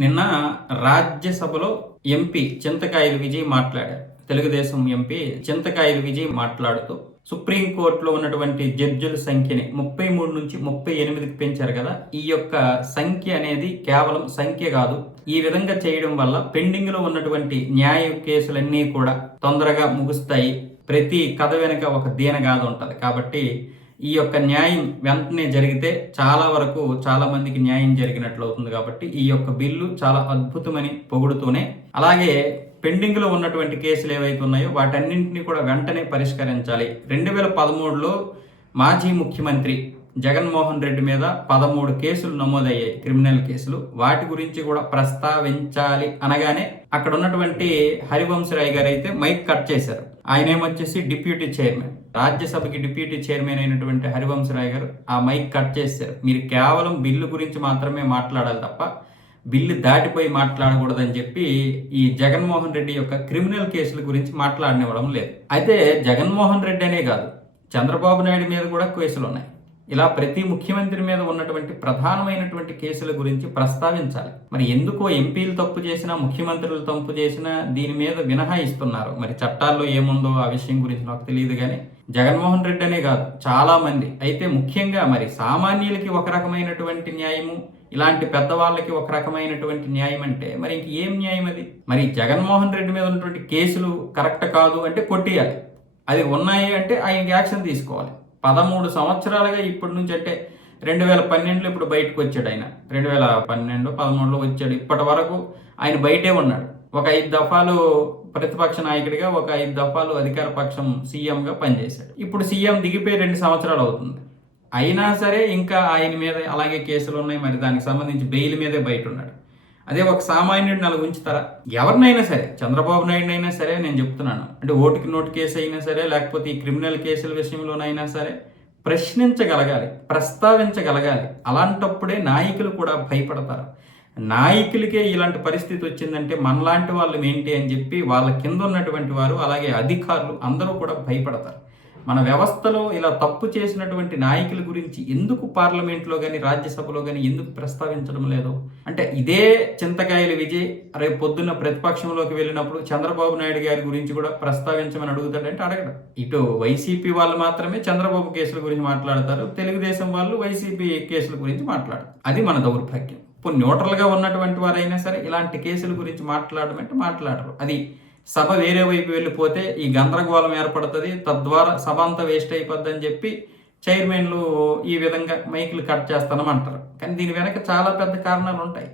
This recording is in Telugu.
నిన్న రాజ్యసభలో ఎంపీ చింతకాయల విజయ్ మాట్లాడారు. తెలుగుదేశం ఎంపీ చింతకాయల విజయ్ మాట్లాడుతూ సుప్రీంకోర్టులో ఉన్నటువంటి జడ్జిల సంఖ్యని 33 నుంచి 38కి పెంచారు కదా. ఈ యొక్క సంఖ్య అనేది కేవలం సంఖ్య కాదు. ఈ విధంగా చేయడం వల్ల పెండింగ్ లో ఉన్నటువంటి న్యాయ కేసులన్నీ కూడా తొందరగా ముగుస్తాయి. ప్రతి కథ వెనుక ఒక దీనగాథ ఉంటది. కాబట్టి ఈ యొక్క న్యాయం వెంటనే జరిగితే చాలా వరకు చాలా మందికి న్యాయం జరిగినట్లు అవుతుంది. కాబట్టి ఈ యొక్క బిల్లు చాలా అద్భుతమని పొగుడుతూనే, అలాగే పెండింగ్ లో ఉన్నటువంటి కేసులు ఏవైతే ఉన్నాయో వాటన్నింటినీ కూడా వెంటనే పరిష్కరించాలి. 2013లో మాజీ ముఖ్యమంత్రి జగన్మోహన్ రెడ్డి మీద 13 కేసులు నమోదయ్యాయి, క్రిమినల్ కేసులు. వాటి గురించి కూడా ప్రస్తావించాలి అనగానే అక్కడ ఉన్నటువంటి హరివంశరాయ్ గారు అయితే మైక్ కట్ చేశారు. ఆయన ఏమొచ్చేసి డిప్యూటీ చైర్మన్, రాజ్యసభకి డిప్యూటీ చైర్మన్ అయినటువంటి హరివంశరాయ్ గారు ఆ మైక్ కట్ చేశారు. మీరు కేవలం బిల్లు గురించి మాత్రమే మాట్లాడాలి తప్ప బిల్లు దాటిపోయి మాట్లాడకూడదని చెప్పి ఈ జగన్మోహన్ రెడ్డి యొక్క క్రిమినల్ కేసుల గురించి మాట్లాడనివ్వడం లేదు. అయితే జగన్మోహన్ రెడ్డి అనే కాదు, చంద్రబాబు నాయుడు మీద కూడా కేసులు ఉన్నాయి. ఇలా ప్రతి ముఖ్యమంత్రి మీద ఉన్నటువంటి ప్రధానమైనటువంటి కేసుల గురించి ప్రస్తావించాలి. మరి ఎందుకో ఎంపీలు తప్పు చేసినా, ముఖ్యమంత్రులు తప్పు చేసినా దీని మీద మినహాయిస్తున్నారు. మరి చట్టాల్లో ఏముందో ఆ విషయం గురించి నాకు తెలియదు. కానీ జగన్మోహన్ రెడ్డి అనే కాదు, చాలా మంది, అయితే ముఖ్యంగా మరి సామాన్యులకి ఒక రకమైనటువంటి న్యాయము, ఇలాంటి పెద్దవాళ్ళకి ఒక రకమైనటువంటి న్యాయం అంటే మరి ఇంక ఏం న్యాయం అది? మరి జగన్మోహన్ రెడ్డి మీద ఉన్నటువంటి కేసులు కరెక్ట్ కాదు అంటే కొట్టేయాలి. అది ఉన్నాయి అంటే ఆయనకి యాక్షన్ తీసుకోవాలి. 13 సంవత్సరాలుగా ఇప్పటి నుంచి, అంటే 2012లో ఇప్పుడు బయటకు వచ్చాడు ఆయన, 2012-13లో వచ్చాడు. ఇప్పటి వరకు ఆయన బయటే ఉన్నాడు. ఒక 5 దఫాలు ప్రతిపక్ష నాయకుడిగా, ఒక 5 దఫాలు అధికార పక్షం సీఎంగా పనిచేశాడు. ఇప్పుడు సీఎం దిగిపోయి 2 సంవత్సరాలు అవుతుంది. అయినా సరే ఇంకా ఆయన మీద అలాగే కేసులు ఉన్నాయి. మరి దానికి సంబంధించి బెయిల్ మీదే బయట ఉన్నాడు. అదే ఒక సామాన్యుడిని అలా ఉంచుతారా? ఎవరినైనా సరే, చంద్రబాబు నాయుడు అయినా సరే నేను చెప్తున్నాను, అంటే ఓటుకి నోటు కేసు అయినా సరే, లేకపోతే ఈ క్రిమినల్ కేసుల విషయంలోనైనా సరే ప్రశ్నించగలగాలి, ప్రస్తావించగలగాలి. అలాంటప్పుడే నాయకులు కూడా భయపడతారు. నాయకులకే ఇలాంటి పరిస్థితి వచ్చిందంటే మనలాంటి వాళ్ళు ఏంటి అని చెప్పి వాళ్ళ కింద ఉన్నటువంటి వారు, అలాగే అధికారులు అందరూ కూడా భయపడతారు. మన వ్యవస్థలో ఇలా తప్పు చేసినటువంటి నాయకుల గురించి ఎందుకు పార్లమెంట్లో కానీ రాజ్యసభలో కానీ ఎందుకు ప్రస్తావించడం లేదు? అంటే ఇదే చింతకాయల విజయ్ రేపు పొద్దున్న ప్రతిపక్షంలోకి వెళ్ళినప్పుడు చంద్రబాబు నాయుడు గారి గురించి కూడా ప్రస్తావించమని అడుగుతాడంటే అడగడం. ఇటు వైసీపీ వాళ్ళు మాత్రమే చంద్రబాబు కేసుల గురించి మాట్లాడతారు, తెలుగుదేశం వాళ్ళు వైసీపీ కేసుల గురించి మాట్లాడతారు. అది మన దౌర్భాగ్యం. ఇప్పుడు న్యూట్రల్గా ఉన్నటువంటి వారైనా సరే ఇలాంటి కేసుల గురించి మాట్లాడమంటే మాట్లాడరు. అది సభ వేరే వైపు వెళ్ళిపోతే ఈ గందరగోళం ఏర్పడుతుంది, తద్వారా సభ అంతా వేస్ట్ అయిపోద్ది అని చెప్పి చైర్మన్లు ఈ విధంగా మైకులు కట్ చేస్తానమంటారు. కానీ దీని వెనక చాలా పెద్ద కారణాలు ఉంటాయి.